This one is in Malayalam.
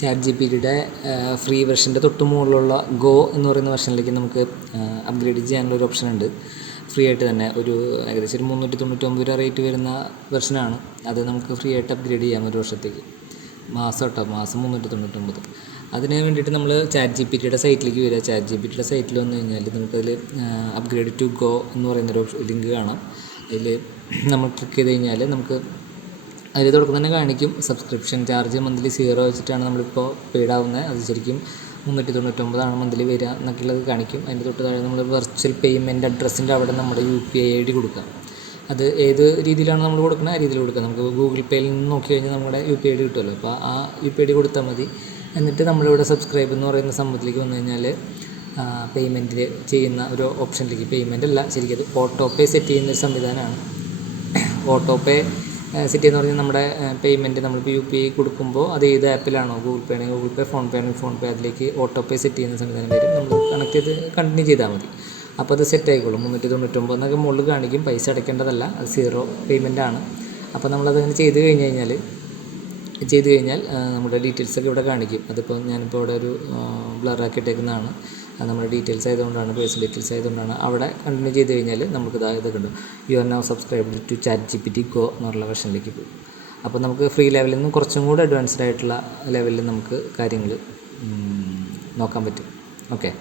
ചാറ്റ് ജി പി ടിയുടെ ഫ്രീ വെർഷൻ്റെ തൊട്ട് മുകളിലുള്ള ഗോ എന്ന് പറയുന്ന വെർഷനിലേക്ക് നമുക്ക് അപ്ഗ്രേഡ് ചെയ്യാനുള്ള ഒരു ഓപ്ഷൻ ഉണ്ട്. ഫ്രീ ആയിട്ട് തന്നെ ഏകദേശം ഒരു 399 രൂപ റേറ്റ് വരുന്ന വെർഷനാണ്. അത് നമുക്ക് ഫ്രീ ആയിട്ട് അപ്ഗ്രേഡ് ചെയ്യാം ഒരു വർഷത്തേക്ക്. മാസം 399. അതിന് വേണ്ടിയിട്ട് നമ്മൾ ചാറ്റ് ജി പി ടിയുടെ സൈറ്റിലേക്ക് വരിക. ചാറ്റ് ജി പി ടിയുടെ സൈറ്റിൽ വന്നു കഴിഞ്ഞാൽ നമുക്കതിൽ അപ്ഗ്രേഡ് ടു ഗോ എന്ന് പറയുന്നൊരു ലിങ്ക് കാണാം. അതിൽ നമ്മൾ ക്ലിക്ക് ചെയ്ത് കഴിഞ്ഞാൽ നമുക്ക് അതിൽ തുടക്കം തന്നെ കാണിക്കും സബ്സ്ക്രിപ്ഷൻ ചാർജ് മന്ത്ലി 0 വെച്ചിട്ടാണ് നമ്മളിപ്പോൾ പെയ്ഡ് ആവുന്നത്. അത് ശരിക്കും 399 മന്ത്ലി വരിക എന്നൊക്കെയുള്ളത് കാണിക്കും. അതിൻ്റെ തൊട്ട് താഴെ നമ്മൾ വെർച്വൽ പേയ്മെൻറ്റ് അഡ്രസ്സിൻ്റെ അവിടെ നമ്മുടെ UPI ID കൊടുക്കാം. അത് ഏത് രീതിയിലാണ് നമ്മൾ കൊടുക്കുന്നത് ആ രീതിയിൽ കൊടുക്കുക. നമുക്ക് ഗൂഗിൾ പേയിൽ നിന്ന് നോക്കി കഴിഞ്ഞാൽ നമ്മുടെ UPI ID കിട്ടുമല്ലോ. അപ്പോൾ ആ UPI ID കൊടുത്താൽ മതി. എന്നിട്ട് നമ്മളിവിടെ സബ്സ്ക്രൈബ് എന്ന് പറയുന്ന സംഭവത്തിലേക്ക് വന്നു കഴിഞ്ഞാൽ പേയ്മെൻറ്റ് ചെയ്യുന്ന ഒരു ഓപ്ഷനിലേക്ക്, പേയ്മെൻ്റ് അല്ല ശരിക്കും അത് ഓട്ടോ പേ സെറ്റ് ചെയ്യുന്നൊരു സംവിധാനമാണ്. ഓട്ടോ പേ സെറ്റ് ചെയ്യുന്ന പറഞ്ഞാൽ നമ്മുടെ പേയ്മെൻറ്റ് നമ്മളിപ്പോൾ UPI കൊടുക്കുമ്പോൾ അത് ഏത് ആപ്പിലാണോ, ഗൂഗിൾ പേ ആണെങ്കിൽ ഗൂഗിൾ പേ, ഫോൺ പേ ആണെങ്കിൽ ഫോൺ പേ, അതിലേക്ക് ഓട്ടോ പേ സെറ്റ് ചെയ്യുന്ന സംവിധാനം വരും. നമ്മൾ കണക്ട് ചെയ്ത് കണ്ടിന്യൂ ചെയ്താൽ മതി. അപ്പോൾ അത് സെറ്റ് ആയിക്കോളും. 399 എന്നൊക്കെ മുകളിൽ കാണിക്കും. പൈസ അടയ്ക്കേണ്ടതല്ല, അത് 0 പേയ്മെൻ്റ് ആണ്. അപ്പോൾ നമ്മളതങ്ങനെ ചെയ്ത് കഴിഞ്ഞാൽ നമ്മുടെ ഡീറ്റെയിൽസൊക്കെ ഇവിടെ കാണിക്കും. അതിപ്പോൾ ഞാനിപ്പോൾ ഇവിടെ ഒരു ബ്ലറാക്കി ഇട്ടേക്കുന്നതാണ്. അത് നമ്മുടെ ഡീറ്റെയിൽസ് ആയതുകൊണ്ടാണ്, പേഴ്സണൽ ഡീറ്റെയിൽസ് ആയതുകൊണ്ടാണ്. അവിടെ കണ്ടിന്യൂ ചെയ്ത് കഴിഞ്ഞാൽ നമുക്ക് ഇതൊക്കെ ഉണ്ട്. You are now subscribed to chat GPT go എന്നുള്ള വെർഷനിലേക്ക് പോകും. അപ്പോൾ നമുക്ക് ഫ്രീ ലെവലിൽ നിന്നും കുറച്ചും കൂടെ അഡ്വാൻസ്ഡ് ആയിട്ടുള്ള ലെവലിൽ നമുക്ക് കാര്യങ്ങൾ നോക്കാൻ പറ്റും. ഓക്കെ.